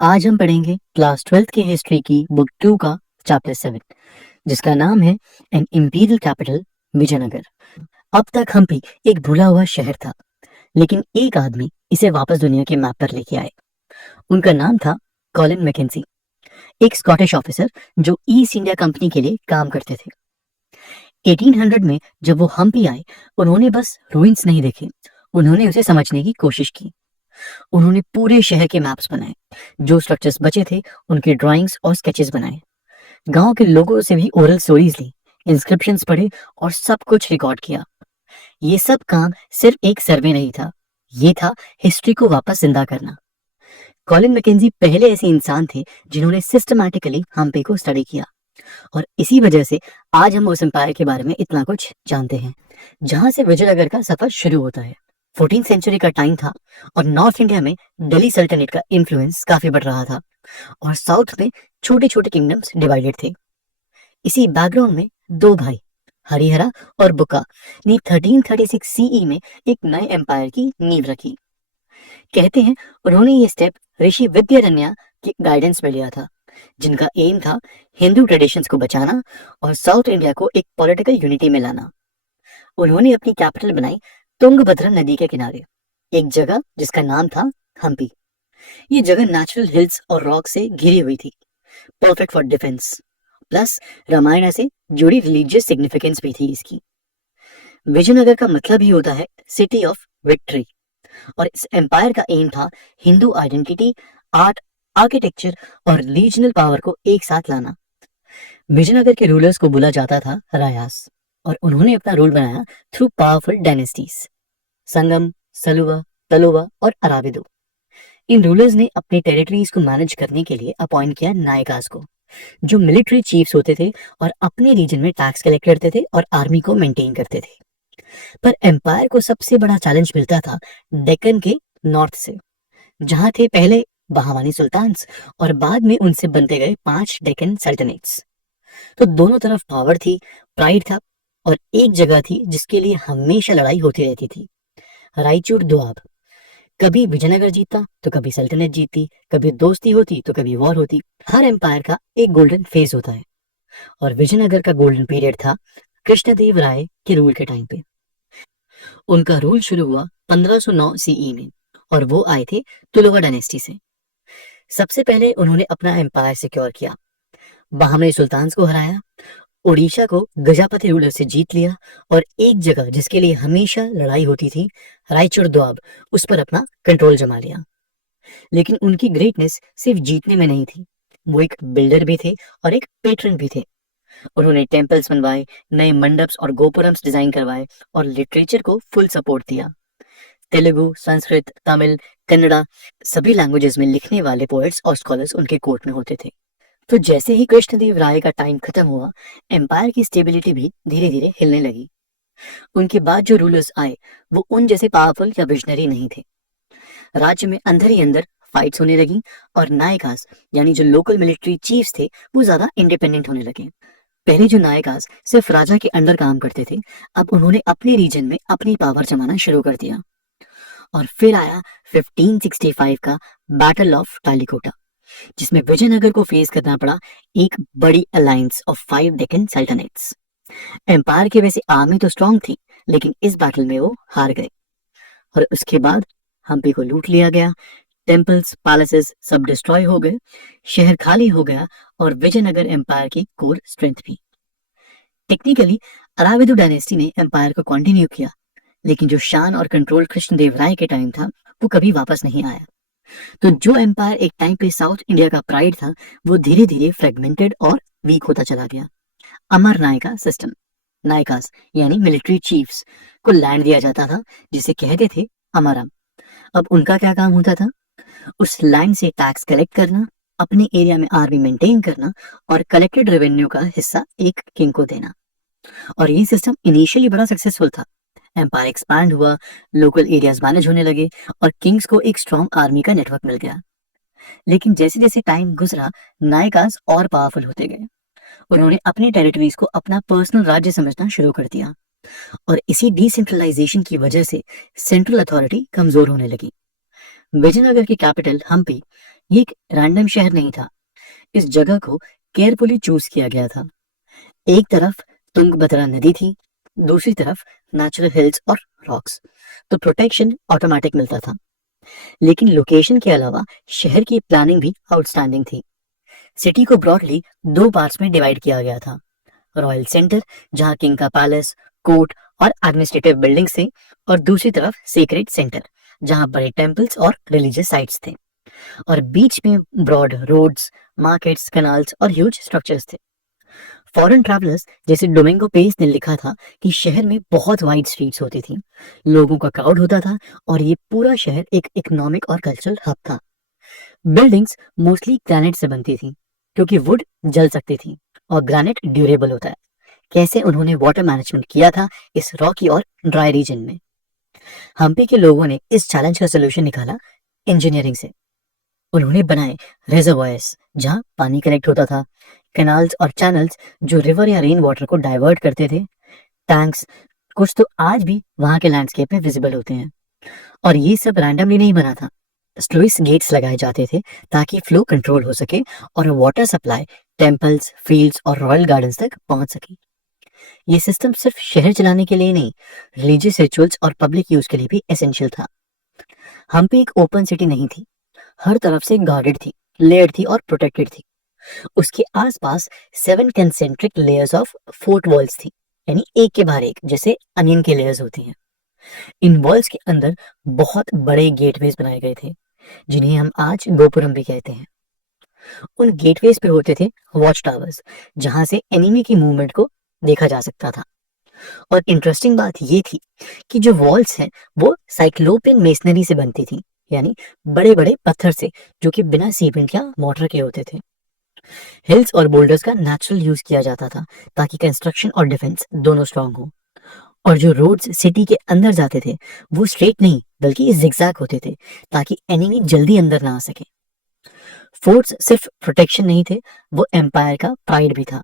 आज हम पढ़ेंगे क्लास 12th की हिस्ट्री की बुक 2 का चैप्टर 7 जिसका नाम है एन इंपीरियल कैपिटल विजयनगर। अब तक हम्पी एक भूला हुआ शहर था, लेकिन एक आदमी इसे वापस दुनिया के मैप पर लेके आए। उनका नाम था कॉलिन मैकेंजी, एक स्कॉटिश ऑफिसर जो ईस्ट इंडिया कंपनी के लिए काम करते थे। 1800 में जब वो हम्पी आए, उन्होंने बस रूइंस नहीं देखे, उन्होंने उसे समझने की कोशिश की। उन्होंने पूरे शहर के मैप्स बनाए, जो स्ट्रक्चर्स बचे थे उनके ड्राइंग्स और स्केचेस बनाए, गांव के लोगों से भी ओरल स्टोरीज ली, इंस्क्रिप्शंस पढ़े और सब कुछ रिकॉर्ड किया। ये सब काम सिर्फ एक सर्वे नहीं था, ये था हिस्ट्री को वापस जिंदा करना। कॉलिन मैकेंजी पहले ऐसे इंसान थे जिन्होंने सिस्टमैटिकली हम्पी को स्टडी किया, और इसी वजह से आज हम उस एम्पायर के बारे में इतना कुछ जानते हैं, जहां से विजयनगर का सफर शुरू होता है। 14th सेंचुरी का टाइम था और नॉर्थ इंडिया में दिल्ली सल्तनत का इन्फ्लुएंस काफी बढ़ रहा था और साउथ में छोटे छोटे किंगडम्स डिवाइडेड थे। इसी बैकग्राउंड में दो भाई हरिहरा और बुक्का ने 1336 सीई में एक नए एम्पायर की नींव रखी। कहते हैं उन्होंने ये स्टेप ऋषि विद्यारण्य की गाइडेंस में लिया था, जिनका एम था हिंदू ट्रेडिशंस को बचाना और साउथ इंडिया को एक पॉलिटिकल यूनिटी में लाना। उन्होंने अपनी कैपिटल बनाई तुंगभद्रा नदी के किनारे, एक जगह जिसका नाम था हम्पी। ये जगह नेचुरल हिल्स और रॉक से घिरी हुई थी, perfect for defense, plus Ramayana से जुड़ी रिलीजियस सिग्निफिकेंस भी थी इसकी। विजयनगर का मतलब ही होता है सिटी ऑफ विक्ट्री, और इस एम्पायर का एम था हिंदू आइडेंटिटी, आर्ट, आर्किटेक्चर और रीजनल पावर को एक साथ लाना। विजयनगर के रूलर्स को बोला जाता था रायास, और उन्होंने अपना रूल बनाया थ्रू पावरफुल डायनेस्टीज, संगम, सलुवा, तलोवा और अराविदो। इन रूलर्स ने अपने टेरिटरीज को मैनेज करने के लिए अपॉइंट किया नायकास को, जो मिलिट्री चीफ्स होते थे और अपने रीजन में टैक्स कलेक्ट करते थे और आर्मी को मेंटेन करते थे। पर एम्पायर को सबसे बड़ा चैलेंज मिलता था डेक्कन के नॉर्थ से, जहां थे पहले बहामानी सुल्तान्स और बाद में उनसे बनते गए 5 डेक्कन सल्तनेट्स। तो दोनों तरफ पावर थी, प्राइड था, और एक जगह थी जिसके लिए हमेशा लड़ाई होती रहती थी, रायचूर दोआब। कभी विजयनगर जीतता तो कभी सल्तनत जीतती, कभी दोस्ती होती तो कभी वॉर होती। हर एम्पायर का एक गोल्डन फेज होता है, और विजयनगर का गोल्डन पीरियड था कृष्णदेव राय के रूल के टाइम पे। उनका रूल शुरू हुआ 1509 सीई में, और वो आए थे तुलुवा डायनेस्टी से। सबसे पहले उन्होंने अपना एम्पायर सिक्योर किया, बहामनी सुल्तान्स को हराया, ओडिशा को गजापति रूलर से जीत लिया, और एक जगह जिसके लिए हमेशा लड़ाई होती थी, रायचूर दोआब, उस पर अपना कंट्रोल जमा लिया। लेकिन उनकी ग्रेटनेस सिर्फ जीतने में नहीं थी, वो एक बिल्डर भी थे और एक पेट्रन भी थे। उन्होंने टेम्पल्स बनवाए, नए मंडप्स और गोपुरम्स डिजाइन करवाए, और लिटरेचर को फुल सपोर्ट दिया। तेलुगु, संस्कृत, तमिल, कन्नड़ा, सभी लैंग्वेजेस में लिखने वाले पोएट्स और स्कॉलर्स उनके कोर्ट में होते थे। तो जैसे ही कृष्णदेव राय का टाइम खत्म हुआ, एम्पायर की स्टेबिलिटी भी धीरे धीरे हिलने लगी। उनके बाद जो रूलर्स आए वो उन जैसे पावरफुल या विजनरी नहीं थे। राज्य में अंदर ही अंदर फाइट्स होने लगी, और नायकास यानी जो लोकल मिलिट्री चीफ्स थे वो ज्यादा इंडिपेंडेंट होने लगे। पहले जो नायकास सिर्फ राजा के अंडर काम करते थे, अब उन्होंने अपने रीजन में अपनी पावर जमाना शुरू कर दिया। और फिर आया 1565 का बैटल ऑफ टालीकोटा, जिसमें विजयनगर को फेस करना पड़ा एक बड़ी अलायंस ऑफ 5 डेक्कन सल्तनेट्स। एम्पायर की वैसे आर्मी तो स्ट्रांग थी, लेकिन इस बैटल में वो हार गए, और उसके बाद हम्पी को लूट लिया गया, टेम्पल्स, पैलेसेस सब डिस्ट्रॉय हो गए, शहर खाली हो गया, और विजयनगर एम्पायर की कोर स्ट्रेंथ भी। टेक्निकली अराविदु डायनेस्टी ने एम्पायर को कंटिन्यू किया, लेकिन जो शान और कंट्रोल कृष्णदेव राय के टाइम था वो कभी वापस नहीं आया। तो जो एम्पायर एक टाइम पे साउथ इंडिया का प्राइड था, वो धीरे धीरे फ्रेगमेंटेड और वीक होता चला गया। अमर नायका सिस्टम, नायकास यानी मिलिट्री चीफ्स को लैंड दिया जाता था, जिसे कहते थे अमरम। अब उनका क्या काम होता था? उस लैंड से टैक्स कलेक्ट करना, अपने एरिया में आर्मी मेंटेन करना, और कलेक्टेड रेवेन्यू का हिस्सा एक किंग को देना। और ये सिस्टम इनिशियली बड़ा सक्सेसफुल था। एम्पायर एक्सपैंड हुआ, लोकल एरियाज मैनेज होने लगे, और किंग्स को एक स्ट्रॉन्ग आर्मी का नेटवर्क मिल गया। लेकिन जैसे जैसे टाइम गुजरा, नायकास और पावरफुल होते गए। उन्होंने अपने टेरिटरीज को अपना पर्सनल राज्य समझना शुरू कर दिया, और इसी डिसेंट्रलाइजेशन की वजह से सेंट्रल अथॉरिटी कमजोर होने लगी। विजयनगर की कैपिटल हम्पी ये एक रैंडम शहर नहीं था। इस जगह को केयरफुली चूज किया गया था। एक तरफ तुंगभद्रा नदी थी, दूसरी तरफ नेचुरल हिल्स और रॉक्स, तो प्रोटेक्शन ऑटोमेटिक मिलता था। लेकिन लोकेशन के अलावा शहर की प्लानिंग भी आउटस्टैंडिंग थी। सिटी को ब्रॉडली दो पार्ट्स में डिवाइड किया गया था। रॉयल सेंटर, जहां किंग का पैलेस, कोर्ट और एडमिनिस्ट्रेटिव बिल्डिंग्स थे, और दूसरी तरफ सीक्रेट सेंटर, जहां बड़े टेम्पल्स और रिलीजियस साइट्स थे, और बीच में ब्रॉड रोड्स, मार्केट्स, कैनाल्स और ह्यूज स्ट्रक्चर्स थे। फॉरेन ट्रैवलर्स जैसे डोमिंगो पेस ने लिखा था कि शहर में बहुत वाइड स्ट्रीट्स होती थी, लोगों का क्राउड होता था, और ये पूरा शहर एक इकोनॉमिक और कल्चरल हब था। बिल्डिंग्स मोस्टली ग्रेनाइट से बनती थी, क्योंकि वुड जल सकती थी और ग्रेनाइट ड्यूरेबल होता है। कैसे उन्होंने वाटर मैनेजमेंट किया था इस रॉकी और ड्राई रीजन में? हम्पी के लोगों ने इस चैलेंज का सोल्यूशन निकाला इंजीनियरिंग से। उन्होंने बनाए रिजर्वायर्स जहां पानी कलेक्ट होता था, कैनाल्स और चैनल्स जो रिवर या रेन वाटर को डाइवर्ट करते थे, टैंक्स, कुछ तो आज भी वहां के लैंडस्केप में विजिबल होते हैं। और ये सब रैंडमली नहीं बना था। स्लुइस गेट्स लगाए जाते थे ताकि फ्लो कंट्रोल हो सके और वाटर सप्लाई टेम्पल्स, फील्ड्स और रॉयल गार्डन्स तक पहुंच सके। ये सिस्टम सिर्फ शहर चलाने के लिए नहीं, रिलीजियस रिचुअल्स और पब्लिक यूज के लिए भी एसेंशियल था। हम्पी एक ओपन सिटी नहीं थी, हर तरफ से गार्डेड थी, लेयर्ड थी और प्रोटेक्टेड थी। उसके आसपास 7 concentric layers of fort walls थी, यानी एक के बाहर एक, जैसे अनियन के लेयर्स होती हैं। इन वॉल्स के अंदर बहुत बड़े गेटवेज बनाए गए थे, जिन्हें हम आज गोपुरम भी कहते हैं। उन गेटवेज पे होते थे वॉच टावर्स, जहां से एनिमी की मूवमेंट को देखा जा सकता था। और इंटरेस्टिंग बात ये थी कि जो वॉल्स हैं वो साइक्लोपियन मेसनरी से बनती थी, यानी बड़े बड़े पत्थर से, जो कि बिना सीमेंट या मोटर के होते थे। हिल्स और बोल्डर्स का नेचुरल यूज किया जाता था ताकि कंस्ट्रक्शन और डिफेंस दोनों स्ट्रांग हो। और जो रोड्स सिटी के अंदर जाते थे वो स्ट्रेट नहीं बल्कि जिगजैग होते थे, ताकि एनिमी जल्दी अंदर ना आ सके। फोर्ट्स सिर्फ प्रोटेक्शन नहीं थे, वो एम्पायर का प्राइड भी था।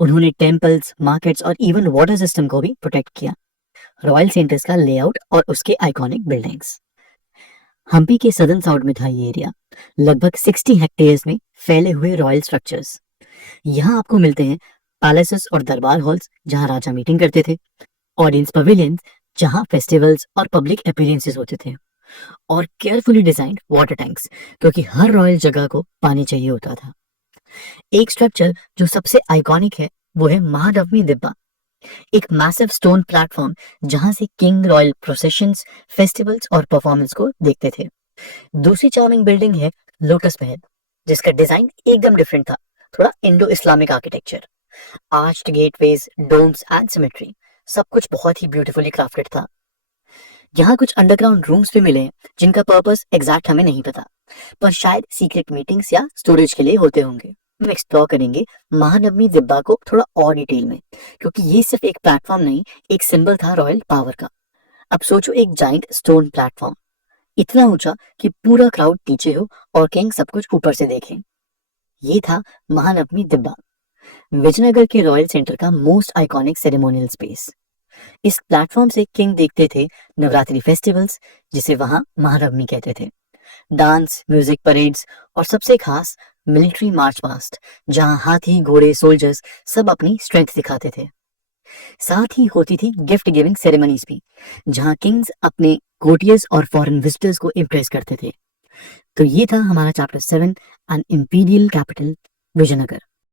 उन्होंने टेम्पल्स, मार्केट्स और इवन वाटर सिस्टम को भी प्रोटेक्ट किया। रॉयल सेंटर्स का लेआउट और उसके आइकॉनिक बिल्डिंग्स। हम्पी के सदर्न साउथ में था ये एरिया, लगभग 60 हेक्टेयर्स में फैले हुए रॉयल स्ट्रक्चर्स। यहाँ आपको मिलते हैं पैलेसेस और दरबार हॉल्स, जहाँ राजा मीटिंग करते थे, ऑडियंस पवेलियंस, जहाँ फेस्टिवल्स और पब्लिक अपीयरेंसेस होते थे, और केयरफुली डिजाइन्ड वाटर टैंक्स, क्योंकि हर रॉयल जगह को पानी चाहिए होता था। एक स्ट्रक्चर जो सबसे आइकॉनिक है वो है महानवमी दिब्बा, एक मैसिव स्टोन प्लेटफॉर्म जहां से किंग रॉयल प्रोसेशंस, फेस्टिवल्स और परफॉर्मेंस को देखते थे। दूसरी चार्मिंग बिल्डिंग है लोटस महल, जिसका डिजाइन एकदम डिफरेंट था, थोड़ा Indo Islamic architecture, arched gateways, domes and symmetry, सब कुछ बहुत ही ब्यूटीफुली क्राफ्टेड था। यहाँ कुछ अंडरग्राउंड रूम्स भी मिले हैं जिनका पर्पस एग्जैक्ट हमें नहीं पता, पर शायद सीक्रेट मीटिंग्स या स्टोरेज के लिए होते होंगे। हम एक्सप्लोर करेंगे महानवमी दिब्बा को थोड़ा और डिटेल में, क्योंकि ये सिर्फ एक प्लेटफॉर्म नहीं, एक सिंबल था रॉयल पावर का। अब सोचो एक जाइंट स्टोन प्लेटफॉर्म, इतना ऊंचा कि पूरा क्राउड नीचे हो और किंग सब कुछ ऊपर से देखे। ये था महानवमी दिब्बा, विजयनगर के रॉयल सेंटर का मोस्ट आइकॉनिक सेरेमोनियल स्पेस। इस प्लेटफॉर्म से किंग देखते थे नवरात्रि फेस्टिवल्स, जिसे वहां महानवमी कहते थे, डांस, म्यूजिक, परेड्स, और सबसे खास मिलिट्री मार्च पास्ट, जहां हाथी, घोड़े, सोल्जर्स सब अपनी स्ट्रेंथ दिखाते थे। साथ ही होती थी गिफ्ट गिविंग सेरेमनीज भी, जहां किंग्स अपने कोर्टियर्स और फॉरेन विजिटर्स को इम्प्रेस करते थे। तो ये था हमारा chapter 7, an imperial capital, Vijayanagar.